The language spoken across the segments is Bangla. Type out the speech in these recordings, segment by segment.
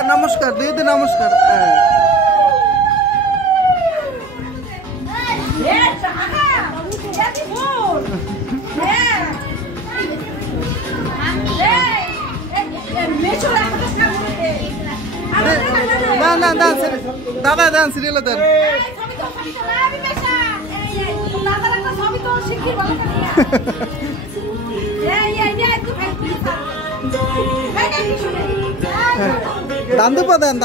নমস্কার নমস্কার দিদি নমস্কার দাদা দেন সিরিয়ালে দেন দান্দুপা দেন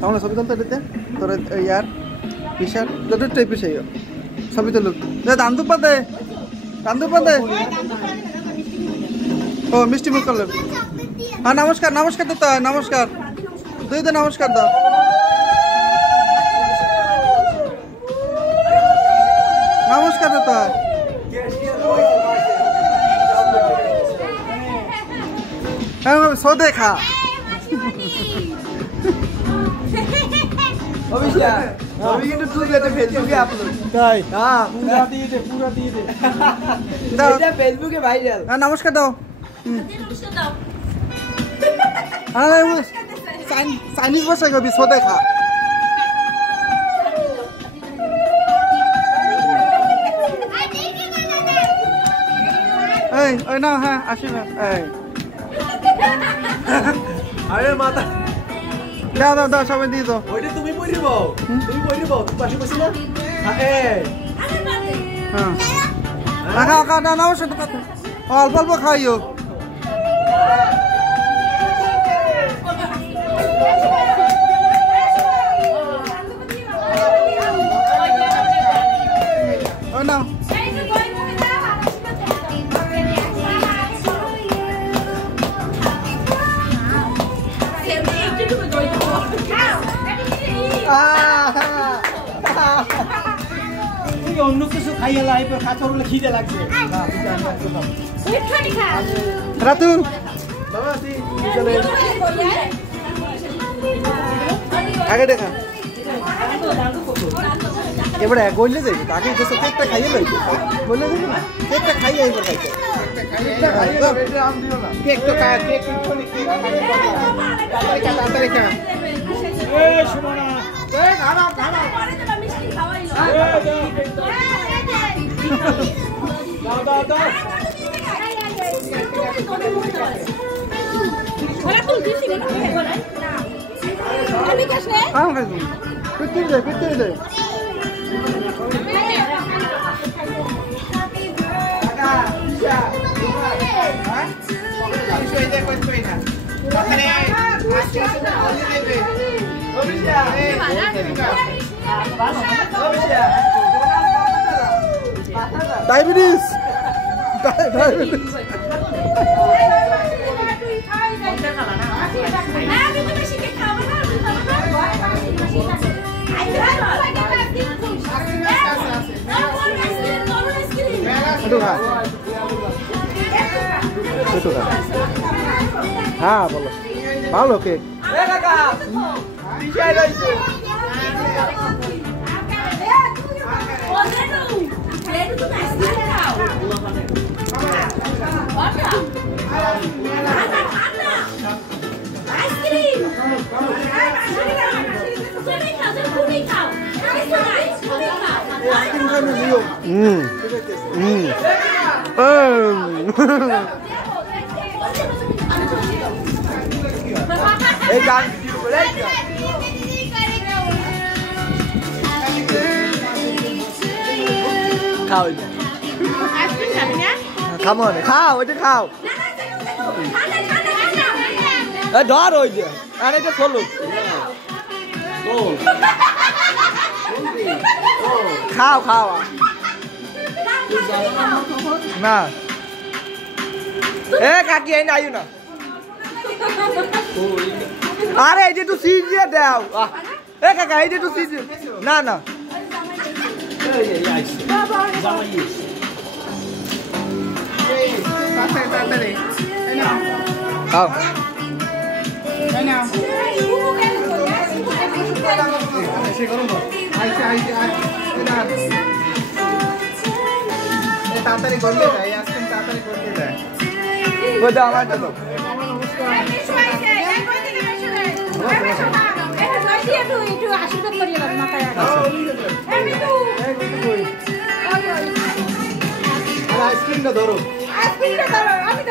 তাহলে ছবি তুলতে দিতে তোর ইয়ার বিশাল যত টেপি সেই ছবি তুলুক দান্দুপা দে ও মিষ্টি মুখ করলেন হ্যাঁ নমস্কার দিতে হয় নমস্কার দুই দে নমস্কার দাও নমস্কার দিতে হয় सो देखा अभी तो तू कहते फेसबुक पे अपलोड ताई हां पूरा दिए दे फेसबुक पे वायरल हां नमस्कार दो हां वो चाइनीज भाषा को भी सो देखा ए ना हां आशीर्वाद ए আরে মাথা দাও সবাই দিয়ে দাও ওইটা তুমি পড়িব তুমি পাশে বসে না হ্যাঁ খা না সাথে কথা অল্প খাইও ও না অন্য কিছু খাইয়ে লাইপের কাঁচা বলে খিদে লাগছে রাতুল আগে দেখা এবারে বললে যাই তাকে কেকটা খাইয়ে লই বললে যাবি না কেকটা খাইয়ে আইব খাইতে কেক তো কেক তাড়াতাড়ি খা এই শোনো না এই খারাপ মিষ্টি খাওয়াইলো দাও ওরা ফুল দিছি না আমি কাছে হ্যাঁ পিটে দে डायबिटीज हाँ बोलो भालो के खाओ come on খাও ওটা খাও এ ধর ওই যে আরে এটা চলো খাও না এ কাকি আইনা আইও না আরে এই যে তুই সিজ দিয়ে দাও এ কাকা এই যে তুই সিজ না খাও তাড়াতাড়ি করলে যায় আজকে তাড়াতাড়ি করলে যায় আমার আইসক্রিমটা ধরো আমি